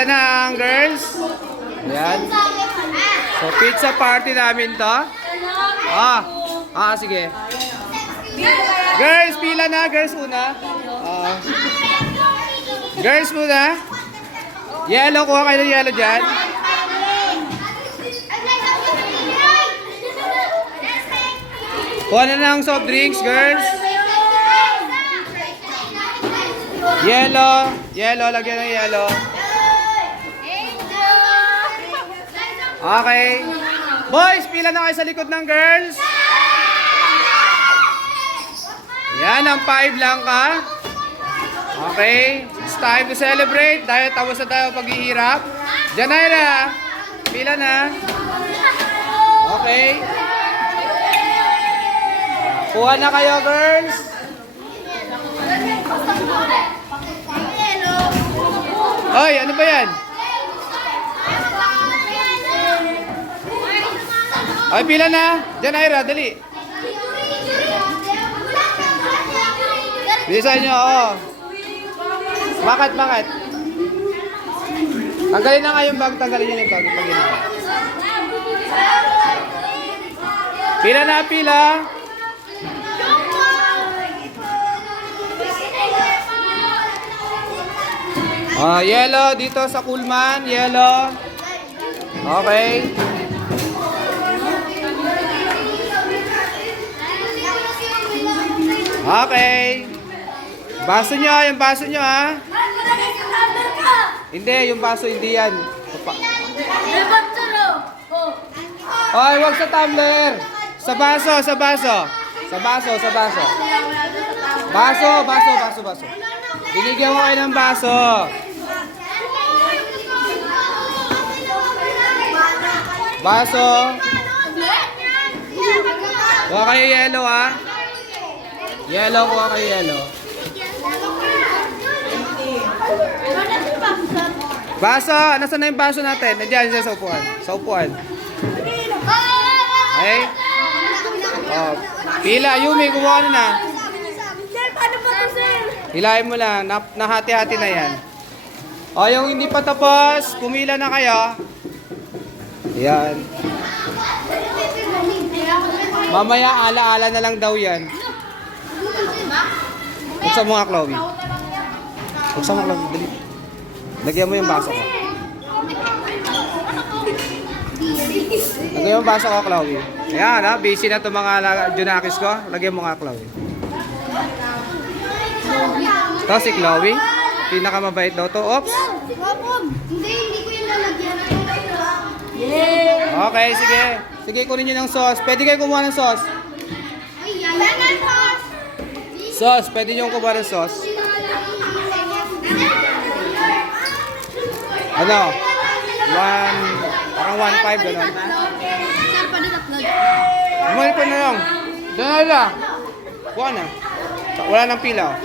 Yan na, girls. Ayan. So, pizza party namin to. Sige. Girls, pila na. Girls muna. Girls muna. Yellow, kuha kayo ng yellow dyan. Kuha na ng soft drinks, girls. Yellow. Yellow, lagyan ng yellow. Okay. Boys, pila na kayo sa likod ng girls. Yan, ang 5 lang ka. Okay. It's time to celebrate. Dahil tapos na tayo paghihirap. Janaira, pila na. Okay. Kuha na kayo, girls. Oy, ano ba yan? Ay, pila na. Janaira, dali. Bilisan nyo, Bakit? Tanggalin na nga yung bag. Tanggalin nyo yung bag. Pila na, pila. Yellow dito sa Coolman. Yellow. Okay. Okay. Baso nyo, yung baso nyo, ha? Hindi, yung baso hindi yan. Ay, wag sa tumbler. Sa baso. Baso. Binigyan ko kayo ng baso. Baso. Kuha kayo yellow, ha? Yellow, kuha kayo yellow. Baso, nasaan na yung baso natin? Nandiyan siya sa upuan. Okay? Pila, Yumi, kumuha na. Hilahin mo lang, nahati-hati na yan. Yung hindi pa tapos, pumila na kayo. Yan. Mamaya, ala-ala na lang daw yan. Buksan mo nga, Chloe. Dali. Lagyan mo yung baso ko. Lagyan mo yung baso ko, Chloe. Ayan, ha? Busy na itong mga junakis ko. Lagyan mo nga, Chloe. Ito si Chloe. Pinakamabait daw to. Oops. Hindi ko yung lalagyan. Okay, sige. Sige, kunin nyo ng sauce. Pwede kayo kumuha ng sauce. Sauce, pwede nyo kumuha ng sauce. Ano? Parang 1.5 gano'n. Bumalik pa na lang. Doon na. Kuha na. Wala nang pila.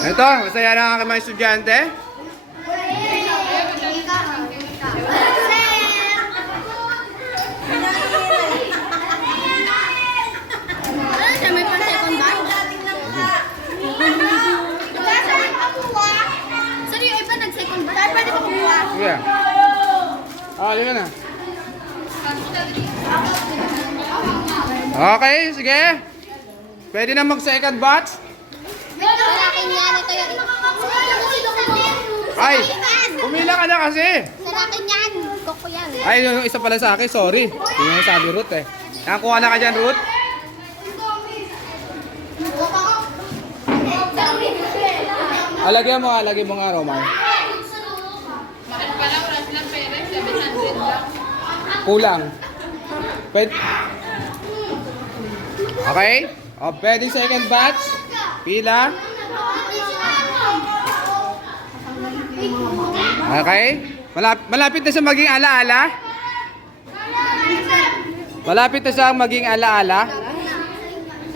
Ito, masaya na ang aking mga estudyante. Yeah. Lima na. Okay, sige. Pwede na mag-second batch. Ay, pumila ka na kasi. Sarakin yan. Koko yan. Ay, yung isa pala sa akin, sorry. Hindi mo sabi Ruth eh. Nakakuha na ka dyan, Ruth. Lagyan mo nga, Roman. Mahal pala, wala silang pera, 700 lang. Kulang. Pwede. Okay? Pwede second batch. Pila. Okay? Malapit na siya maging ala-ala. Malapit na siya maging ala-ala.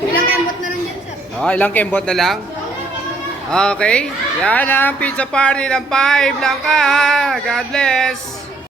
Ilang kembot na lang dyan, sir. Ilang kembot na lang. Okay. Yan ang pizza party ng 5 lang ka. God bless.